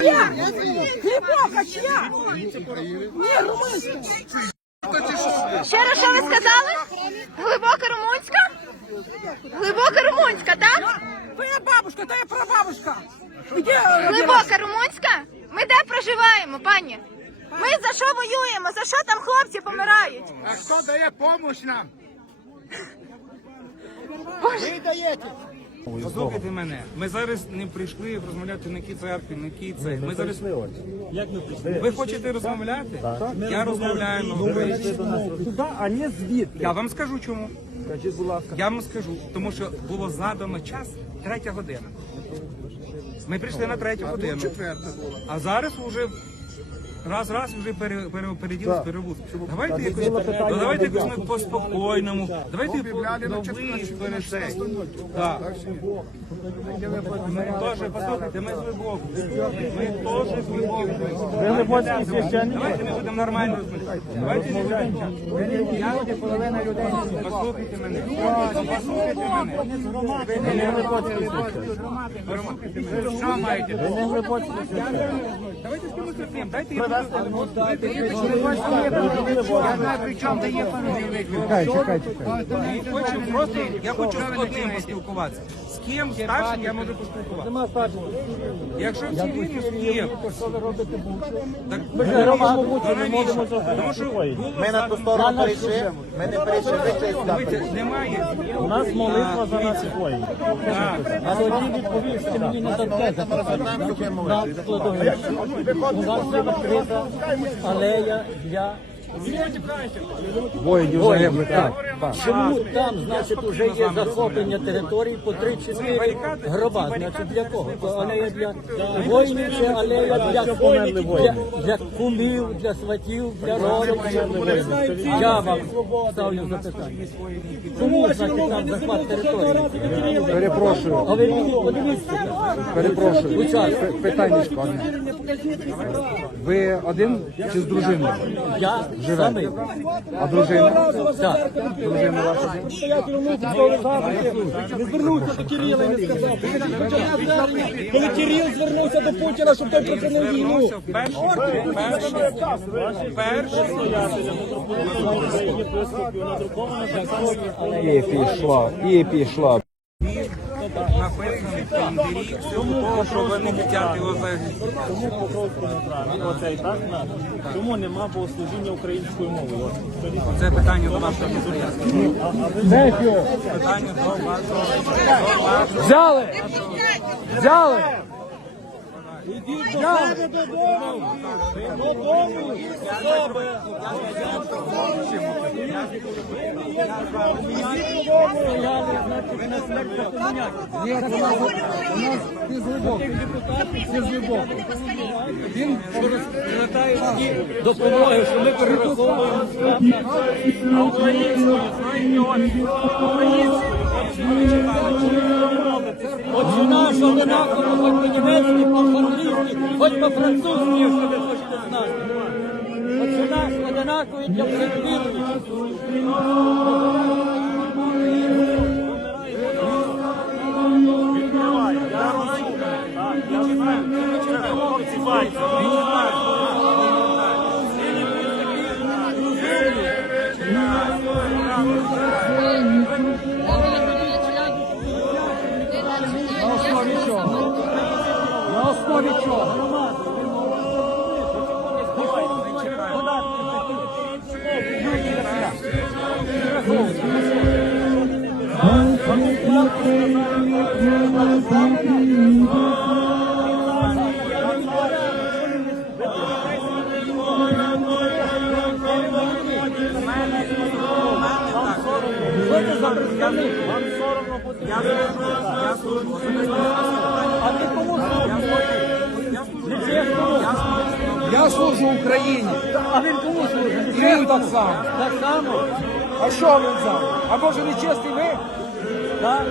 Я! Глибока чия? Ні, румунська. Ще раз, що ви сказали? Глибока румунська? Глибока румунська, так? Твоя бабушка, твоя прабабушка. Где Глибока румунська? Ми де проживаємо, пані? Ми за що воюємо? За що там хлопці помирають? А хто дає помощь нам? Послухайте мене. Ми зараз не прийшли розмовляти на якій церкві, на якій це. Ми зараз Як ми прийшли? ви хочете розмовляти? Я розмовляю на українській. Туди, а не звідти. Я вам скажу чому. Скажіть, будь ласка. Я вам скажу, тому що було задано час третя година. Ми прийшли на третю годину. четверта, А зараз вже раз раз вже пере, пере, переділись перевуз. Давайте якось ну, давайте якось ми по спокійному. Давайте по ну. Так. Ми теж послухайте, ми з Львова. Ми теж з священник? Давайте ми будемо нормально розмовляти. Давайте не. Половина людей. Послухайте мене. Послухайте мене. Ви не. Що маєте? Давайте таким. Дайте Чекай, чекай, чекай. я хочу з одним поспілкуватися. Ким старшим я можу поспілкуватися. Нема старшого. Якщо вільні, з ким? Що ви робите бучу? Так, Ми ж громаду бучу не можемо Тому що було Ми на ту сторону перейшли, ми не перейшли, ви через Дивіться, немає. У нас молитва за наших воїнів. А тоді відповів, що мені не дадете записати на складові. У нас є відкрита алея для воїнів загиблих. Так. Чому там, значить, вже є захоплення території по 3-4 гроба? Значить, для кого? То алея для воїнів чи алея для, для, для кумів, для сватів, для родичів? Я вам ставлю запитання. Чому, значить, там захват території? Перепрошую, А ви мені подивіться. перепрошую. Учасно. Питаннячко одне. Ви один чи з дружиною? Я самий. А дружина? Так. Дружина ваша? Не звернувся до Кирила і не сказав. Коли Кирил звернувся до Путіна, щоб той припинив війну. Перший, перший. І пішла, і пішла. Написаний в календарі, того, що вони хочуть його захистити. Чому Покровську не правильно? Оце і так надо. Чому нема богослужіння українською мовою? От, скажіть. Це питання до вашого місця. Питання до вашого. до вашого. Взяли! Взяли! допомоги, що ми перераховуємо. А українською, От наш одинаково, хоч по-німецьки, по-англійськи, хоч по-французьки, якщо ви хочете знати. От наш одинаковий для всіх. Віруючих. На Я служу Україні. А він кому служить? І він так само. Так само. А що він за? А може не чесний ви? Так.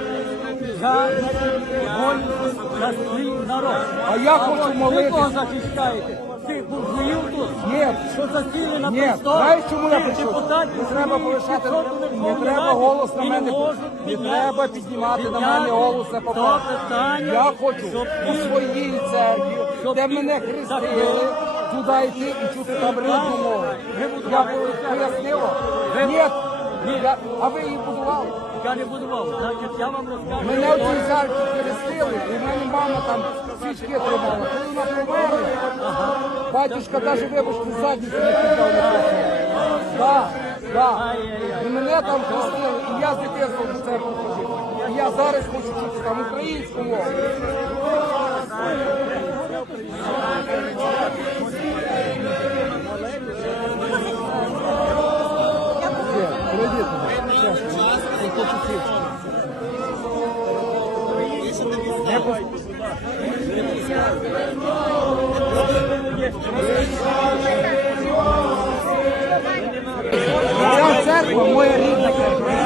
Я бою за свій народ. А я хочу Ви кого захищаєте? Ти буржуїв тут? Ні. Що засіли на Ні, престол? знаєш, чому я Ти прийшов? депутат, Не треба ти повишати, не треба голос на мене, не підняти- треба піднімати на підняти мене голос на то питання, Я хочу щоб у своїй церкві де мене хрестили, туди йти і чути там рідну мову. Я пояснив? Ні. Я- А ви її будували? Я не будував, значить я вам розкажу. Мене в цій залі хрестили, і в мене мама там свічки тримала. Коли вона померла, батюшка навіть, вибачте, задницю не піддав на. Так, так. І мене там хрестили, і я з дитинства до церкви ходив. І я зараз хочу чути там українську мову. Ця церква моя рідна церква.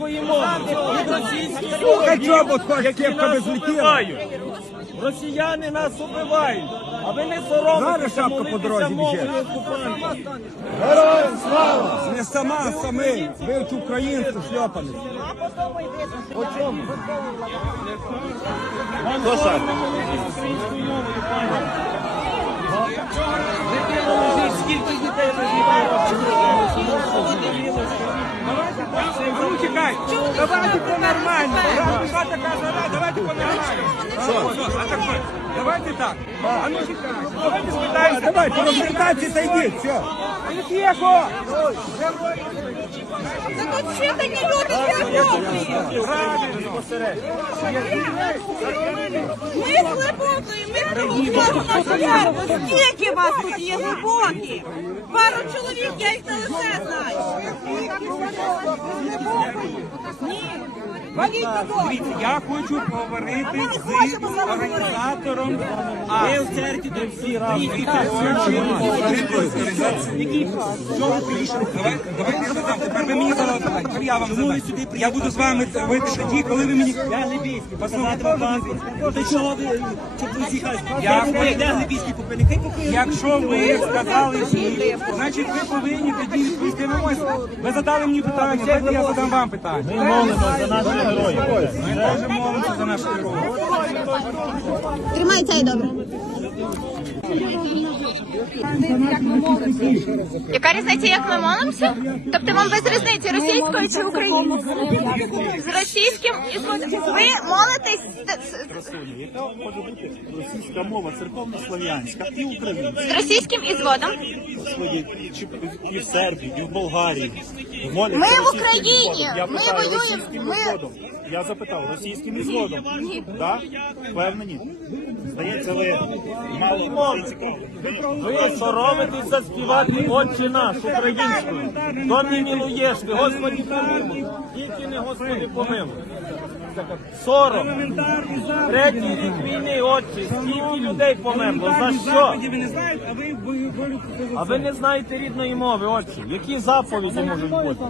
Російської мови, від російських хоч які нас убивають. Росіяни нас убивають, а ви не соромитеся Зараз шапка по молитися дорозі мовою окупантів. Героям слава! Не сама, а самий. Вивчи українську шльопаний. Дитина лежить, скільки дітей Ну, чекай, давайте по-нормальному. Раз пішла така жара, давайте по-нормальному. Давайте так. А ну давайте спитаємося. Давай, по консультації йдіть, все. Тихо! Це тут вчитані люди глибокі. Ми глибокої, ми глибоко. Скільки вас тут є глибокі? Пару чоловік, я їх не лише знаю. Ні. Дивіться, я хочу поговорити з організатором. А, Ми в церкві тут всі разом. Давай, давайте я задам. Тепер ви мені задали питання. Я вам задам. Я буду з вами вийти тоді, коли ви мені... Я Глибійський, Послухайте, вам банку. Та чого ви, щоб ви всі Я- Де Глибійський купили? Хай купили. Якщо ви сказали ні, значить ви повинні тоді відповісти на. Ви задали мені питання, давайте я задам вам питання. Ми молимося за наших героїв. Ми теж молимося Яка різниця, як ми молимося? Тобто вам без різниці російською чи українською? З російським і з ви молитесь може бути російська мова, церковно-слов'янська і українська. з російським і зводом? І в Сербії, і в Болгарії. Ми в Україні. Ми воюємо. Я запитав, російським ізводом. Да? Впевнені? Здається, ви це цікаво. Ви соромитесь заспівати «Отче наш» українською. То не мілуєш ти, Господи помилуй. Тільки не Господи помилуй. Сором. Третій рік війни, отче, скільки людей померло? За що? Ви не знаєте, а ви А ви не знаєте рідної мови, отче. Які заповіді можуть бути?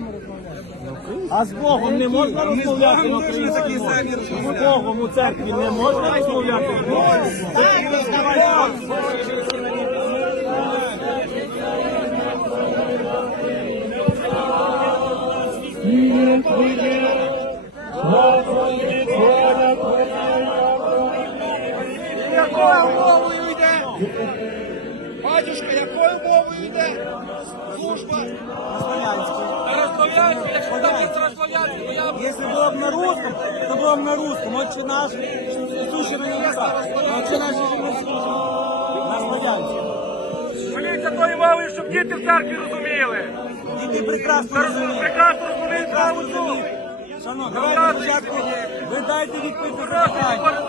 А з Богом не можна розмовляти українською мовою? З Богом у церкві не можна розмовляти? Если было бы на русском, то было бы на русском. Отче наш, сущий на небесах. Отче наш, сущий на небесах. На славянському. Моліться тою мовою, щоб діти в церкві розуміли. Діти прекрасно розуміють. Прекрасно розуміють Прекрасно правду. розуміють. Шановні, давайте спочатку ви дайте відповідь на Прекрасно запитання.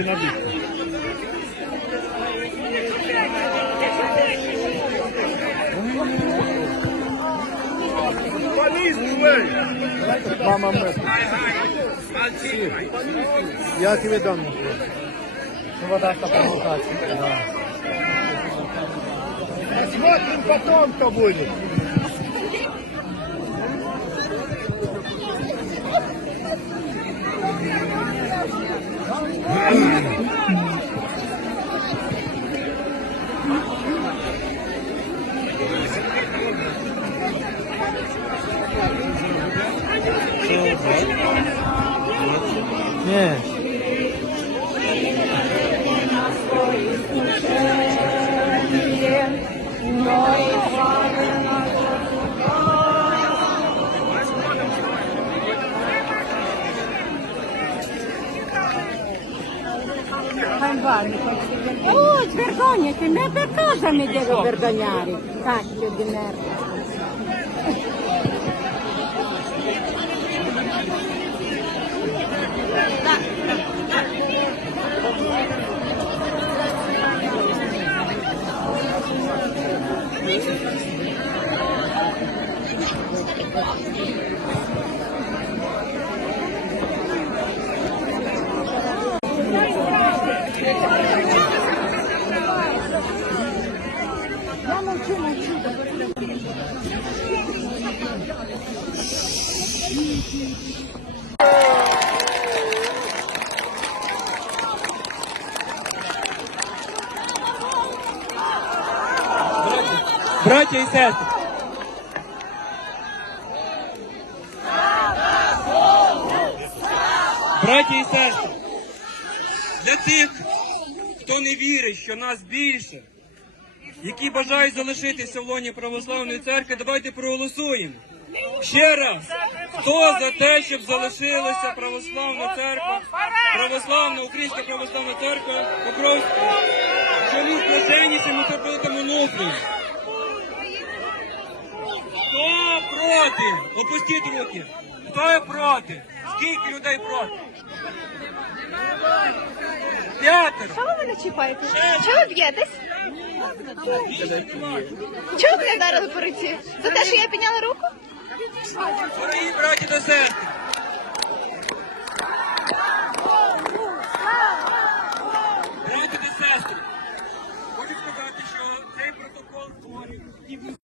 йдуть. На бік. Мама мед. Я тебе дам. Вода та провокація. Посмотрим потом, кто будет. Oh, vergognati, ma per cosa mi devo vergognare? Cacchio di merda. Я молчу, Браття і сестри. Браття і сестри. Для тих, хто не вірить, що нас більше, які бажають залишитися в лоні православної церкви, давайте проголосуємо. Ще раз, хто за те, щоб залишилася православна церква, православна українська православна церква, Покровська, чому священнішим митрополитом Онуфрієм? Хто проти? Опустіть руки. Хто проти? Скільки людей проти? П'ятеро. Що ви мене чіпаєте? Чого ви б'єтесь? Чого ви мене вдарили по руці? За те, що я підняла руку? Дорогі браті до серця. Брати та сестри, хочу сказати, що цей протокол створює.